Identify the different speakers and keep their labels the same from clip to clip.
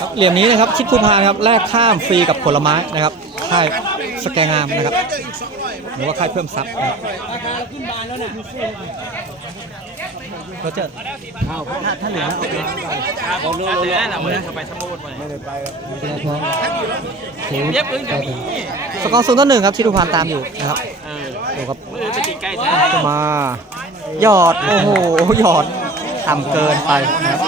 Speaker 1: ครับเหลี่ยมนี้นะครับชิดคูพานครับแลกข้ามฟรีกับผลไม้นะครับค่ายสแกงามนะครับหรือว่าค่ายเพิ่มทรัพย์นะครับโรเจอร์
Speaker 2: ถ้าถ้าเหลือเอาไป
Speaker 3: ผมรู้แล้วนะวันนี้เขาไปสมุทรมา
Speaker 2: ไม่ได้ไปครับ
Speaker 3: เย็บอึ้งจะมี
Speaker 1: สกอร์ศูนย์ต่อหนึ่งครับชิดคูพานตามอยู่นะครับ
Speaker 3: เออ
Speaker 1: ดูครับ
Speaker 3: มา
Speaker 1: หยอดโอ้โหหยอดต่ำเกินไปนะครับ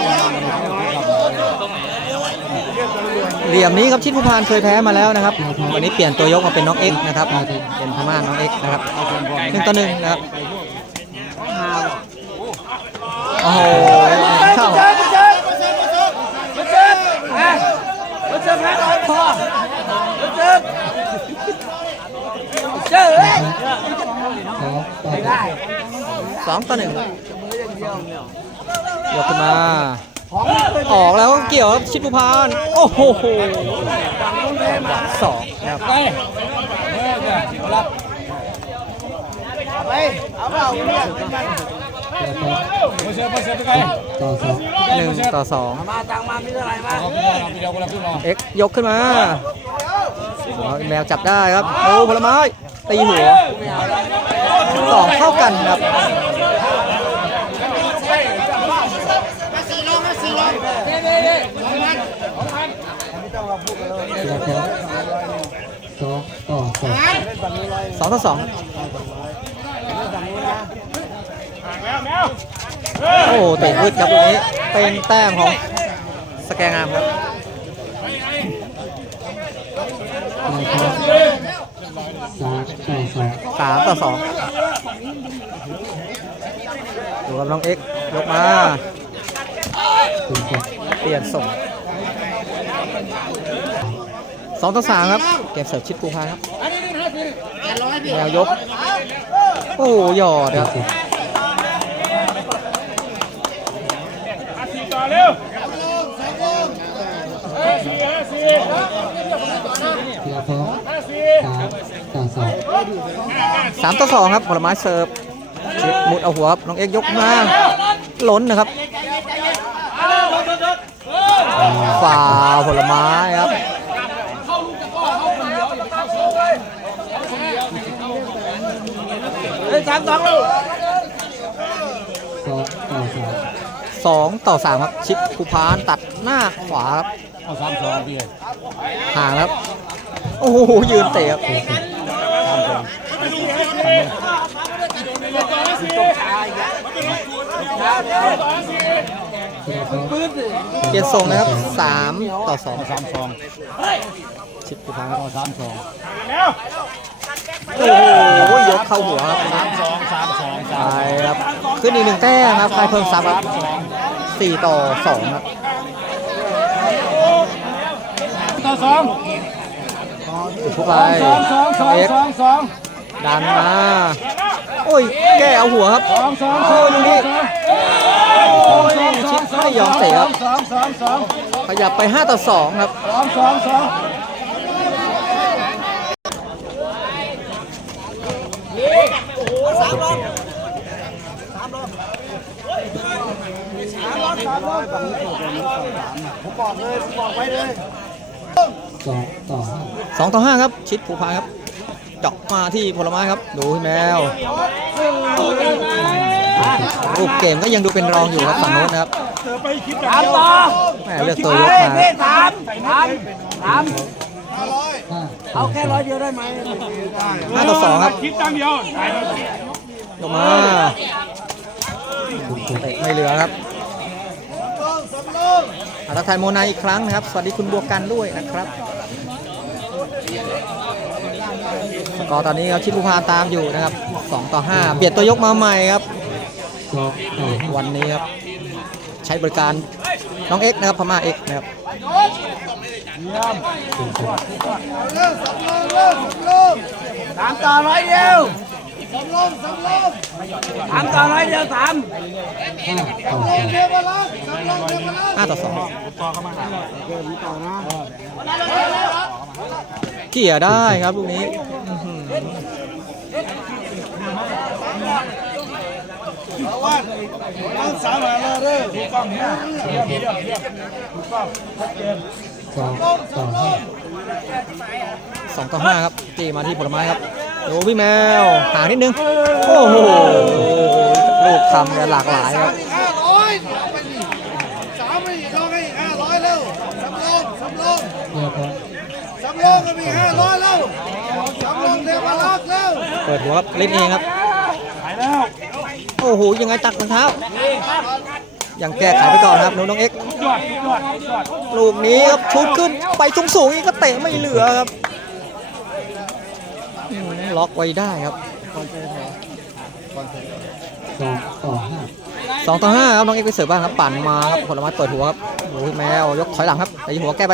Speaker 1: เหลี่ยมนี้ครับชิดผู้พานเคยแพ้มาแล้วนะครับ วันนี้เปลี่ยนตัวยกมาเป็นน้องเอ็กซ์นะครับเป็นพม่าน้องเอ็กซ์นะครับหนึ่งต่อหนึ่งนะครับโอ้โหเข้าสองต่อหนึ่งยกขึ้นมา ออกแล้วเกี่ยวครับชิดผู้พานโอ้โหสองนะครับ
Speaker 2: ต่อสอง
Speaker 1: หนึ่งต่อสอง
Speaker 3: มาตังมามีเท่าไหร่มา
Speaker 1: เอ็กซ์ยกขึ้นมาแมวจับได้ครับโอ้ผลไม้ตีหัวสองเท่ากันครับ
Speaker 2: สองต่อสอง
Speaker 1: สองต่อสองโอ้เตะพืชครับตรงนี้เป็นแต้มของสแกงามครับ
Speaker 2: สามต่อสอง
Speaker 1: ดูกับน้องเอ็กซ์ยกมาเปลี่ยนส่งสองต่อสามครับ เกมเสิร์ฟชิดกูพาครับ แนวยก โอ้หยอดครับ
Speaker 2: เทียร์สองสามต่อสอง
Speaker 1: สามต่อสองครับผลไม้เสิร์ฟชิดมุดเอาหัวครับน้องเอ็กยกมาล้นนะครับฝ่าผลไม้ครับ
Speaker 3: สามสองลูก
Speaker 2: สองต่อสาม
Speaker 1: สองต่อสามครับชิดภูพานตัดหน้าขวาครับ
Speaker 2: เอาสามสองพี่
Speaker 1: ห่างครับโอ้โหยืนเตะครับ
Speaker 2: เทียร์สอง
Speaker 1: เปลี่ยนทรงนะครับสามต่อสอง
Speaker 2: สามสอง
Speaker 1: ชิดภูพานครับ
Speaker 2: ต่อสามสอง
Speaker 1: โอ้โหยกเข้าหัวครับ
Speaker 2: สามสองสามสองสาม
Speaker 1: ใช่ครับขึ้นอีกหนึ่งแต้มครับใครเพิ่มซับครับสี่ต่อสองครับ
Speaker 2: ต่อสอง
Speaker 1: ถูกเข้าไป
Speaker 2: สองสองสอง
Speaker 1: เอ็ก
Speaker 2: สองสอง
Speaker 1: ดันมาโอ้ยแกเอาหัวครับ
Speaker 2: สองสอง
Speaker 1: โอ้ยตรงนี้โอ้ยชิดไม่ยอมเตะครับ
Speaker 2: สองสองสอง
Speaker 1: ขยับไป 5 ต่อ 2 ครับ
Speaker 2: สองสองสองสองต่อห้า
Speaker 1: 2ต่อ5ครับ ชิดภูพานครับเจาะมาที่ผลไม้ครับ ดูพี่แมวรูปเกมก็ยังดูเป็นรองอยู่ครับฝั่งโน้นนะครับ
Speaker 3: สามต่อ
Speaker 1: แม่เลือกตัวยกมา
Speaker 3: เฮ้สามสามสาม
Speaker 2: ห้า
Speaker 3: เอาแค่ร้อยเดียวได้ไหม
Speaker 1: 5ต่อ2ครับ
Speaker 4: คิดตั้งเดียว ย
Speaker 1: กมาเตะไม่เหลือครับอาทักทายโมนาอีกครั้งนะครับ สวัสดีคุณบัวกันด้วยนะครับสกอร์ตอนนี้ครับชิดภูพานตามอยู่นะครับ 2 ต่อ 5เปลี่ยนตัวยกมาใหม่ครับ
Speaker 2: สองต่อห้า
Speaker 1: วันนี้ครับ ใช้บริการน้องเอ็กซ์นะครับพม่าเอ็กซ์นะครับ
Speaker 2: ศูนย์ สอง
Speaker 3: สามต่อร้อยเดียวสามต่อร้อยเดียวสาม
Speaker 2: ห้าต่อสอง
Speaker 1: 5ต่อ2เกี่ยได้ครับลูกนี้อื้อหือ
Speaker 2: ต้องสามหาเลยเด้อถูกต้องเนี่ยถูกต้องชัดเจนสองต่อห้า
Speaker 1: สองต่อห้าครับตีมาที่ผลไม้ครับ ดูพี่แมวห่างนิดนึง โอ้โหลูกทำเนี่ยหลากหลายครับ
Speaker 2: ห้าร้อยสามไม่ลองให้ห้าร้อยแล้วสำรองสำรองสำรองก็มีห้าร้อยแล้วสำรองเทวรักษ์แล้ว
Speaker 1: เปิดหัวครับเล่นเองครับโอ้โหยังไงตักรองเท้ายังแก้ไขไปก่อนครับน้องน้องเอ็กซ์ลูกนี้ครับชุดขึ้นไปสูงสูงๆอีกก็เตะไม่เหลือครับอืม ล็อกไว้ได้ครับ
Speaker 2: สองต่อห้า
Speaker 1: สองต่อห้าครับน้องเอ็กซ์ไปเสิร์ฟบ้างครับปั่นมาครับผลไม้เปิดหัวครับโอ้โหแมวยกถอยหลังครับตีหัวแก้ไป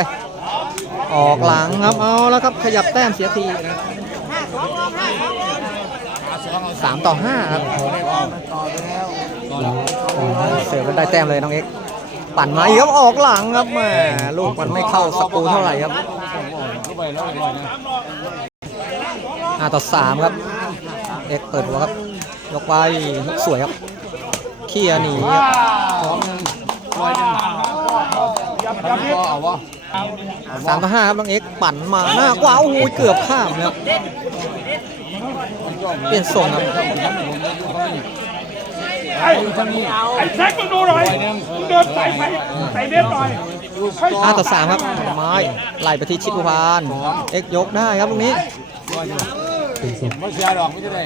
Speaker 1: ออกหลังครับเอาแล้วครับขยับแต้มเสียทีนะครับสามต่อห้าครับ
Speaker 2: แล้วต่อห้า
Speaker 1: เสิร์ฟแล้วได้แต้มเลยน้องเอ็กซ์ปั่นมาอีกครับออกหลังครับแหมลูกมันไม่เข้าสกรูเท่าไหร่ครับ ห้าต่อสามครับ เอ็กซ์เปิดหัวครับ ยกไปยกสวยครับเคลียร์หนีครับสามต่อห้าครับน้องเอ็กซ์ปั่นมาหน้ากว่าโอ้โหเกือบข้ามครับเปลี่ยนส่งครับ
Speaker 4: ไอ้ไอ้แซกมึงดูหน่อยมึงเดินใส่ไปใส่เน็ตหน่อย
Speaker 1: ห้าต่อสามครับผลไม้ไล่ไปที่ชิดภูพานเอ็กซ์ยกได้ครับตรงนี้
Speaker 2: เป็นสอง
Speaker 3: ไม่เสียดอกไม่ได้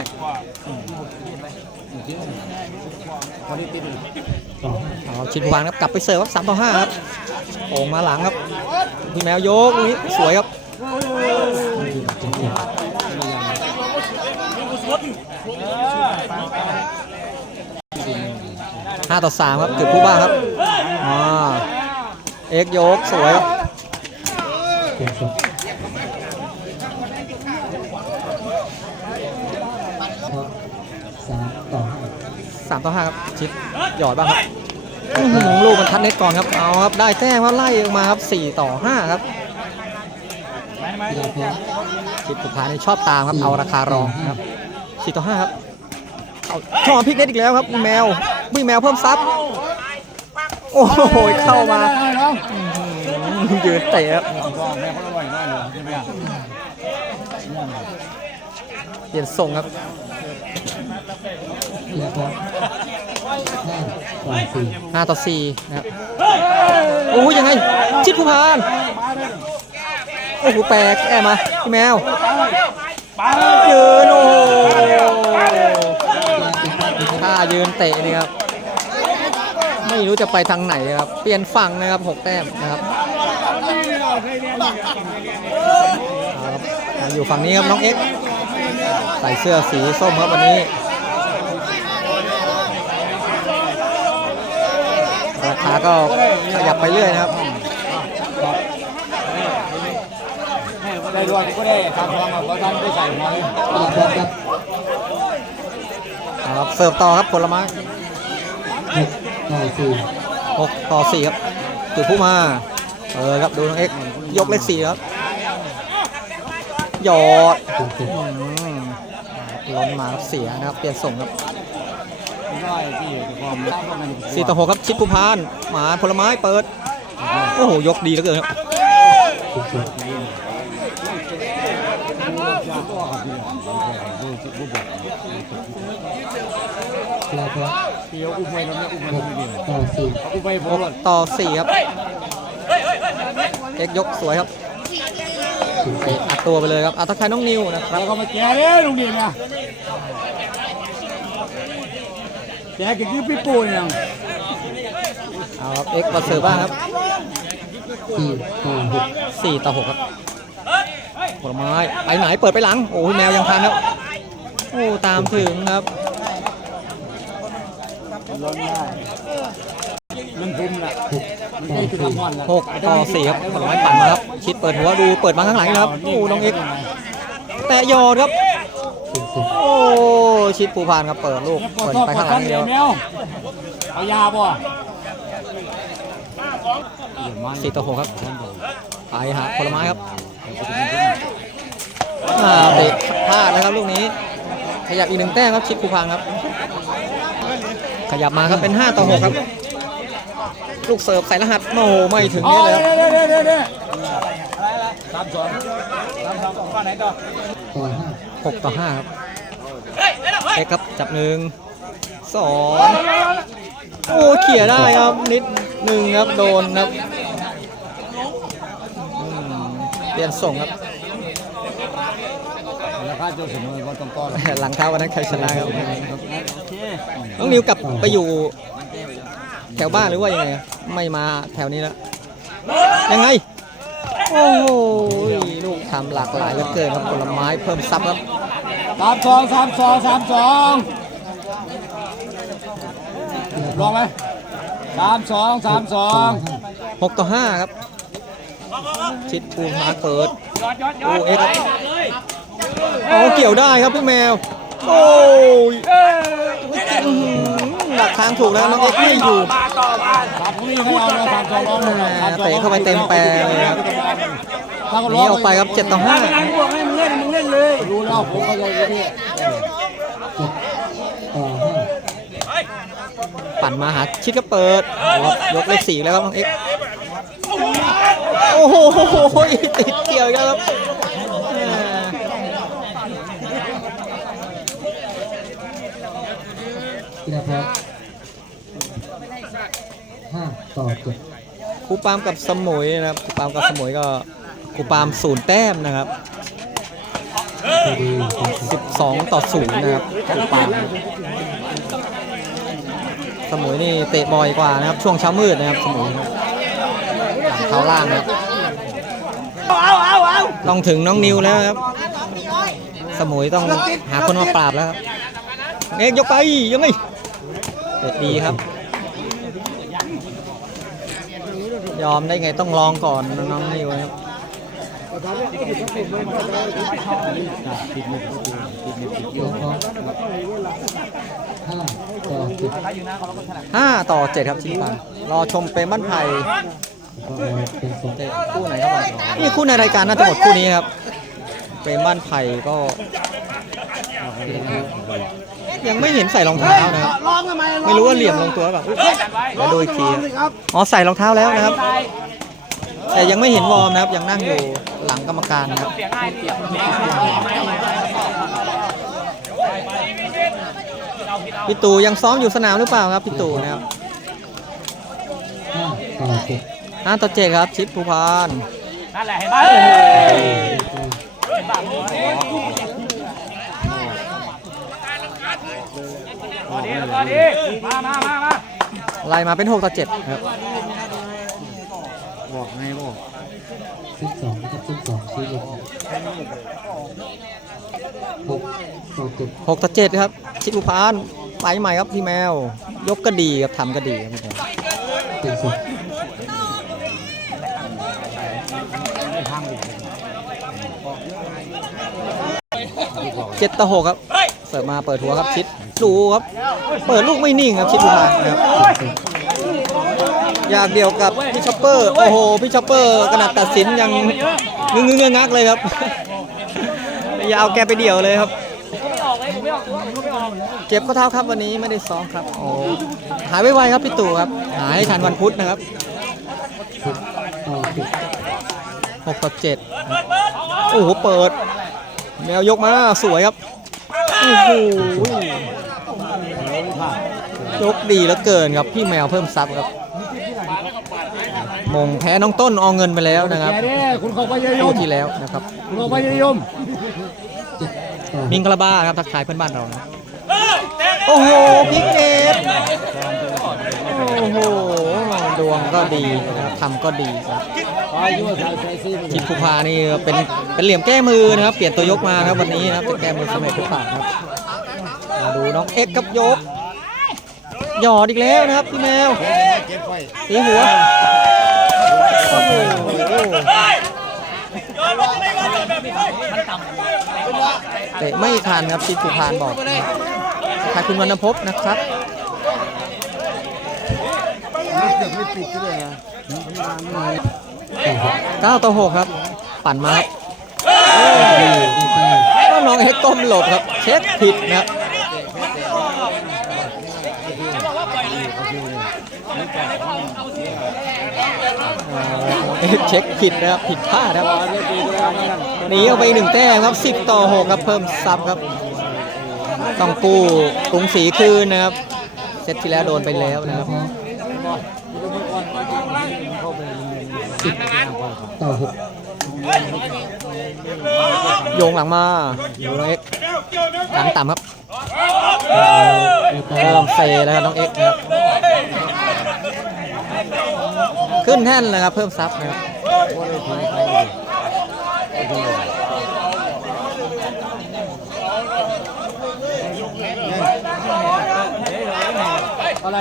Speaker 2: ต่อห้า
Speaker 1: เอาชิดภูพานครับกลับไปเสิร์ฟครับสามต่อห้าครับโป่งมาหลังครับพี่แมวยกตรงนี้สวยครับห้าต่อสามครับเกิดผู้บ้างครับอ่าเอ็กซ์ยกสวยครับ
Speaker 2: เป็นสองสามต่อห้า
Speaker 1: สาม ต่อห้าครับชิดหยอดบ้างครับลูกมันทัดเน็ตก่อนครับเอาครับได้แต้มครับไล่ออกมาครับสี่ต่อห้าครับชิดสุดท้ายนี่ชอบตามครับเอาราคารองครับสี่ต่อห้าครับเอาชอบพลิกเน็ตอีกแล้วครับมีแมวมีแมวเพิ่มซับโอ้โหเข้ามาอื้อหือยืนเตะครับ เปลี่ยนส่งครับ
Speaker 2: กีฬาพร้อมห้าต่อสี่
Speaker 1: 5ต่อ4นะครับโอ้ยยังไง ชิดผู้พาน โอ้โหแปลกแอมาพี่แมวยืนโอ้โหท่ายืนเตะนี่ครับ ไม่รู้จะไปทางไหนครับ เปลี่ยนฝั่งนะครับ6แต้มนะครับเอาครับมาอยู่ฝั่งนี้ครับน้องเอ็กซ์ ใส่เสื้อสีส้มครับวันนี้ ราคาก็ขยับไปเรื่อยนะครับ
Speaker 3: ได้ด้วยก็ได้ทำทองมาเพราะท่านได้ใส่มา
Speaker 2: กีฬาพร้อมครับ
Speaker 1: เอาครับเสิร์ฟต่อครับผลไม้
Speaker 2: หต่อสี่
Speaker 1: 6ต่อ4ครับจุดผู้มาเออครับดูน้องเอ็กยกเลขสี่ครับหยอดอ ล้นมาครับเสียนะครับ เปลี่ยนส่งครับ
Speaker 3: ได้ที่
Speaker 1: ต่อ6ครับชิดผู้พานหมาผลไม้เปิด โอ้โห ยกดีเหลือเกินครับ
Speaker 2: เป็นสิบกีฬาพร้อม
Speaker 3: เดี๋ยวอุ้มไปแล้วเนี่ยอุ้ม
Speaker 2: หกต่อสี่
Speaker 1: ครับเอกยกสวยครั
Speaker 2: บ
Speaker 1: อัดตัวไปเลยครับอัตทายน้องนิวนะครับ
Speaker 3: แล้วก็มาแก่เลยลุงดีเนี่ยแก่กินคือพี่ปูเนี่ย
Speaker 1: เอาครับเอ็กซ์มาเสิร์ฟบ้างครับ
Speaker 2: สี่ต่อหก
Speaker 1: 4ต่อ6ครับผลไม้ไปไหนเปิดไปหลังโอ้ยแมวยังทันครับโอ้ตามถึงครับ
Speaker 3: ล้นได้มันพุ่มละ
Speaker 2: หกต่อสี่
Speaker 1: 6ต่อ4ครับผลไม้ปั่นมาครับชิดเปิดหัวดูเปิดมาข้างหลังนะครับโอ้น้องเอ็กซ์แตะยอดครับ
Speaker 2: เป็นสิบ
Speaker 1: โอ้ชิดภูพานครับเปิดลูกเปิดไปข้างหลังเดียว
Speaker 3: แมวเอายาบ่
Speaker 1: 4ต่อ6ครับไปหาผลไม้ครับอ่าเตะพลาดนะครับลูกนี้ขยับอีกหนึ่งแต้มครับชิดภูพานครับ ขยับมาครับเป็น 5 ต่อ 6 ครับ ลูกเสิร์ฟใส่รหัสโอ้โหไม่ถึง
Speaker 3: อ๋อ
Speaker 1: นี่เลยครับ
Speaker 3: เดี๋ยวเดี๋ยวเดี๋ยวเดี๋ยวสามสองสามสองข้อไหนต่อ
Speaker 1: 6ต่อ5ครับเอ็กครับจับหนึ่งสองโอ้เขี่ยได้ครับ นิดหนึ่งครับโดนครับอืมเปลี่ยนส่งครับ
Speaker 3: ราคาจุดเสมอก็ต้องต้อน
Speaker 1: หลังเท้าวันนั้นใครชนะครับน้องนิวกลับไปอยู่ แถวบ้านหรือว่ายังไงครับไม่มาแถวนี้แล้ว ยังไง โอ้โหลูกทำหลากหลายเหลือเกินครับผลไม้เพิ่มซับครับ
Speaker 3: สามสองสามสองสามสองลองไหมสามสองสามสอง
Speaker 1: 6ต่อ5ครับ ชิดภูมิมาเปิด
Speaker 4: ยอดยอดย
Speaker 1: โอ้
Speaker 4: อด
Speaker 1: เอ็กซ์โอ้เกี่ยวได้ครับพี่แมว โอ้ยอื้อหือ ดักทางถูกแล้วน้องเอ็กซ์ไม่อยู่
Speaker 4: มาต่อมา
Speaker 3: สามนี่ให้เอาเลยสามสองร้อยเตะ
Speaker 1: เข้าไปเต็มแปรเลยครับหนีออกไปครับ7ต่อ
Speaker 4: พลังบวกให้มึงเล่นมึงเล่นเลย
Speaker 3: รู้แล้วผมก็ยังนี่
Speaker 1: 5ปั่นมาหาชิดก็เปิด ยกเลขสี่แล้วครับน้องเอ็กซ์โอ้โหติดเกี่ยวอีกแล้วครับอ่า
Speaker 5: นะครับห้าต่อเจ็ด
Speaker 1: ครูปามกับสมุยนะครับครูปามกับสมุยก็ครูปามศูนย์แต้มนะครับ 12 ต่อ0นะครับครูปามสมุยนี่เตะบ่อยกว่านะครับ ช่วงเช้ามืดนะครับสมุยครับหลังเท้าล่างนะครับ
Speaker 4: เอาเอาเอา
Speaker 1: ต้องถึงน้องนิวแล้วครับ สมุยต้องหาคนมาปราบแล้วครับเอ็กยกไปยังไง เตะดีครับ ยอมได้ไงต้องลองก่อนน้องนิวะครับ
Speaker 5: ยกน้องห้าต่อเจ็ด
Speaker 1: ครับชิงปานรอชมเป็นบ้านไผ่คู่ไหนครับนี่คู่ในรายการน่าจะหมดคู่นี้ครับเปรมบ้านไผ่ก็ ยังไม่เห็นใส่รองเท้านะครับ
Speaker 2: ลองทำไม
Speaker 1: ไม่รู้ว่าเหลี่ยมลงตัวหรือเปล่าอุ๊ยเดี๋ยวดูอีกทีครับอ๋อใส่รองเท้าแล้วนะครับ แต่ยังไม่เห็นวอร์มนะครับยังนั่งอยู่หลังกรรมการนะครับ
Speaker 4: เสียงง่ายเสียง
Speaker 1: พี่ตู่ยังซ้อมอยู่สนามหรือเปล่าครับพี่ตู่นะครับ
Speaker 5: ห้าต่อเจ็ด
Speaker 1: ห้าต่อเจ็ดครับชิดภูพาน
Speaker 4: นั่นแหละเห็นไหมเห็นป่ะ อดีพอดีมามามามา
Speaker 1: ไล่มาเป็น6ต่อ7ครับ
Speaker 3: บอกไงบอก
Speaker 5: สิบสองนะครับสิบสองชี้ลงหกต่อเจ็ด
Speaker 1: 6ต่อ7ครับ ชิดภูพานไปใหม่ครับพี่แมว ยกก็ดีครับทำก็ดีครับพี่แมว
Speaker 5: เป็นสอง
Speaker 1: เจ็ดต่อหกครับ เสิร์ฟมาเปิดหัวครับชิดดูครับเปิดลูกไม่นิ่งครับชิดภูพาครับอยากเดียวกับพี่ช็อปเปอร์โอ้โหพี่ช็อปเปอร์ขนาดตัดสินยังงึงงงงักเลยครับอย่าเอาแกไปเดี่ยวเลยครับเจ็บข้อเท้าครับวันนี้ไม่ได้ซ้อมครับโอ้หายไวๆครับพี่ตู่ครับหายทันวันพุธนะครับ
Speaker 5: สิบต่อเจ็ด
Speaker 1: 6ต่อ7โอ้โหเปิด แมวยกมาสวยครับ โอ้โหยกดีเหลือเกินครับพี่แมวเพิ่มซับครับ มงแพ้น้องต้นเอาเงินไปแล้วนะครับ
Speaker 3: คุณเขาไปยยม
Speaker 1: ที่แล้วนะครับ
Speaker 3: คุณเขาไปยยม
Speaker 1: มิงกะลาบ้าครับทักทายเพื่อนบ้านเรานะโอ้โหพิกเนตโอ้โหดวงก็ดีนะ ทำก็ดีครับ
Speaker 3: ไปยั่วใส่ใส่ซีมัน
Speaker 1: ทีมภูพานี่เป็นเป็นเหลี่ยมแก้มือนะครับ เปลี่ยนตัวยกมานะครับวันนี้นะครับจะแก้มือสำเร็จหรือเปล่าครับมาดูน้องเอ็กซ์กับยก หยอดอีกแล้วนะครับพี่แมวตีหัวโอ้โหเตะไม่ทันครับทีมภูพานบอกทายคุณวรรณภพนะครับ
Speaker 5: ต่อ เก้า
Speaker 1: ต่อหกครับ ปั่นมาก็น้องเอ็กก้มหลบครับ เช็คผิดนะเช็คผิดนะครับ ผิดพลาดครับหนีออกไปหนึ่งแต้มครับ 10 ต่อ 6 ครับ เพิ่มซับครับ ต้องกู้กรุงศรีคืนนะครับ เซตที่แล้วโดนไปแล้วนะครับ
Speaker 5: สิบต่อหก
Speaker 1: โยงหลังมาดูน้องเอ็กหลังต่ำครับ
Speaker 5: ต่อ
Speaker 1: เริ่มเซแล้วครับน้องเอ็กครับขึ้นแท่นเลยครับเพิ่มซับนะครับ
Speaker 3: อะไร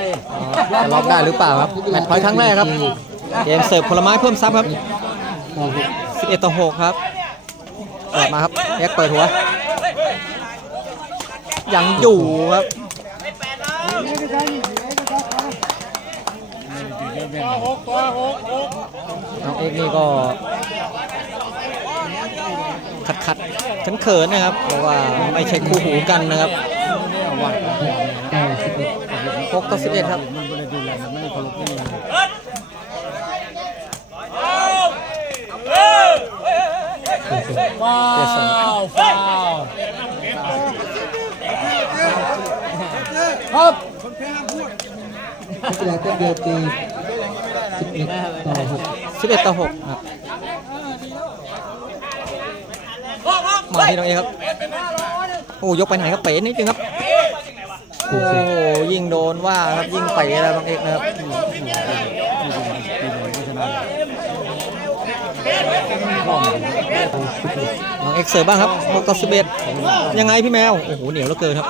Speaker 1: จะล็อกได้หรือเปล่าครับแมตช์พอยต์ครั้งแรกครับ เกมเสิร์ฟผลไม้เพิ่มซับครับ
Speaker 5: ต่
Speaker 1: 11ต่อ6ครับเปิดมาครับเอ็กเปิดหัว ยังอยู่ครับน้องเอกนี่ก็ ขัดขัดเขินเขินนะครับ เพราะว่าไม่ใช่คู่หูกันนะครับ
Speaker 5: ต่อสิบเอ็ด
Speaker 1: 6ครับ
Speaker 3: มันไม่ได้ดูแลมันไม่ได้เคารพนี่ ฟาวฟาว
Speaker 2: ครับคนแพ้ห้ามพูด
Speaker 5: นักกีฬาเต้นเดียวตีสิบเอ็ดต่อหก
Speaker 1: 11ต่อ6ครับมาที่น้องเอกครับ โอ้ยกไปไหนครับเป๋นิดนึงครับ โอ้ยิงโดนว่าครับยิงเป๋แล้วน้องเอกนะครับ น้องเอ็กเสิร์บ้างครับ6ต่อ11 ยังไงพี่แมว โอ้โห เหนียวเหลือเกินครับ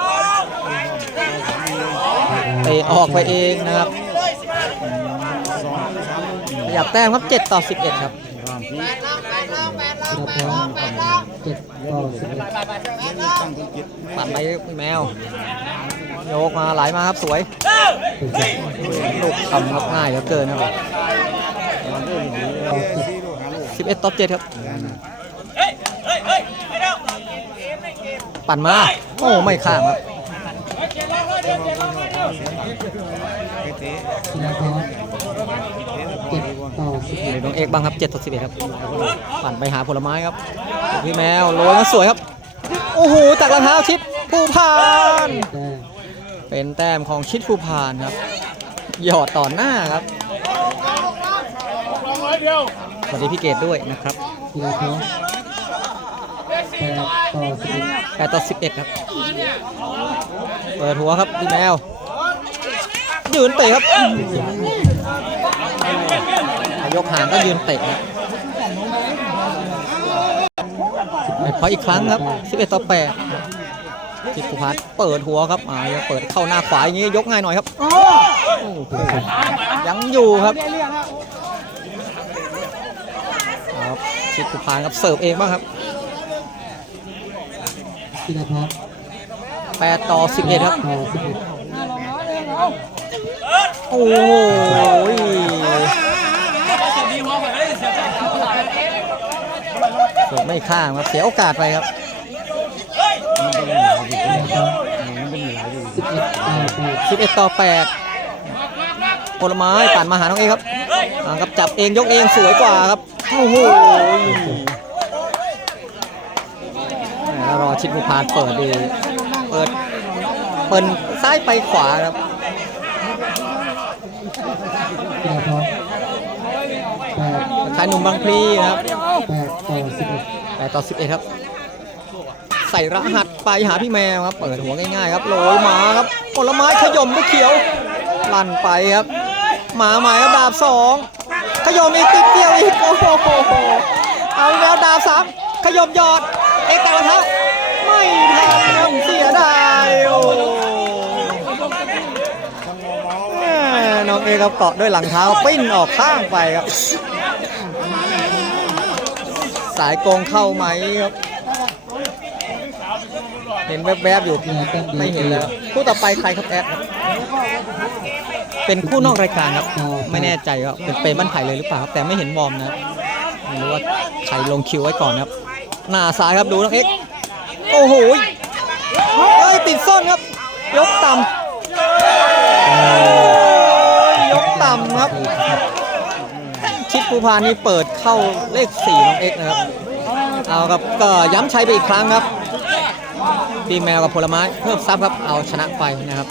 Speaker 1: เตะออกไปเองนะครับขยับแต้มครับ 7 ต่อ 11 ครับ
Speaker 5: กีฬาพร้อมเจ็ดต่อสิบเอ็ด
Speaker 1: ปัดไปพี่แมวโยกมาไหลมาครับสวยลูกทำรับง่ายเหลือเกินครับ 11 ต่อ 7 ครับ ปั่นมา โอ้ ไม่ข้ามครับ
Speaker 5: กีฬาพร้อมเจ็ดต่อสิบเอ็ด
Speaker 1: เดี๋ยวน้องเอกบ้างครับ7ต่อ11 ครับ ปั่นไปหาผลไม้ครับ พี่แมวโรยมาสวยครับ โอ้โหจากรองเท้าชิดผู้พาน
Speaker 5: แต้ม
Speaker 1: เป็นแต้มของชิดผู้พานครับ หยอดต่อหน้าครับ สวัสดีพี่เกดด้วยนะครับ
Speaker 5: กีฬาพร้อมแปดต่อสิบเอ็ด
Speaker 1: ต่อ11ครับ เปิดหัวครับพี่แมว ยืนเตะครับยกหางก็ยืนเตะครับพออีกครั้งครับ11ต่อ8จิตภูพัฒน์เปิดหัวครับอ่าเปิดเข้าหน้าขวาอย่างนี้ยกง่ายหน่อยครับยังอยู่ครับ ครับจิตภูพัฒน์ครับเสิร์ฟเองบ้างครับ
Speaker 5: กีฬาพร้อม
Speaker 1: 8ต่อ11ครับ
Speaker 5: ต่อสิบเอ็ด
Speaker 1: โอ้ยเสิร์ฟไม่ข้ามครับ เสียโอกาสไปครับ
Speaker 5: สิบเอ็ดต่อแปด
Speaker 1: 11ต่อ8ผลไม้ปั่นมาหาน้องเอครับอ่าครับ จับเองยกเองสวยกว่าครับ โอ้โหรอชิดมุพานเปิดดี เปิด เปิดซ้ายไปขวาครับชายหนุ่มบางพลีครับ
Speaker 5: แปดต่อสิบเอ็ด
Speaker 1: 8ต่อ11ครับ ใส่รหัสไปหาพี่แมวครับ เปิดหัวง่ายๆครับโรยมาครับ ผลไม้ขยมด้วยเขียว ลั่นไปครับ หมาหมายครับดาบสอง ขย่มอีกติดเดียวอีกโอ้โหเอาแล้วดาบสามขย่มยอดเอกแต่ละท้าไม่ทันครับเสียดายโอ้น้องเอครับเกาะด้วยหลังเท้าปิ้นออกข้างไปครับ สายโกงเข้าไหมครับ เห็นแวบๆอยู่ไม่เห็นแล้วคู่ต่อไปใครครับแอดครับเป็นคู่นอกรายการครับ ไม่แน่ใจว่าเป็นเปมบ้านไผ่เลยหรือเปล่าครับแต่ไม่เห็นวอร์มนะครับไม่รู้ว่าใครลงคิวไว้ก่อนครับ หน้าซ้ายครับดูน้องเอ็กโอ้โหเฮ้ยติดส้นครับ ยกต่ำยกต่ำครับ ชิดผู้พานนี้เปิดเข้าเลข4น้องเอ็กนะครับเอาครับก็ย้ำชัยไปอีกครั้งครับ พี่แมวกับผลไม้เพิ่มซับครับเอาชนะไปนะครับ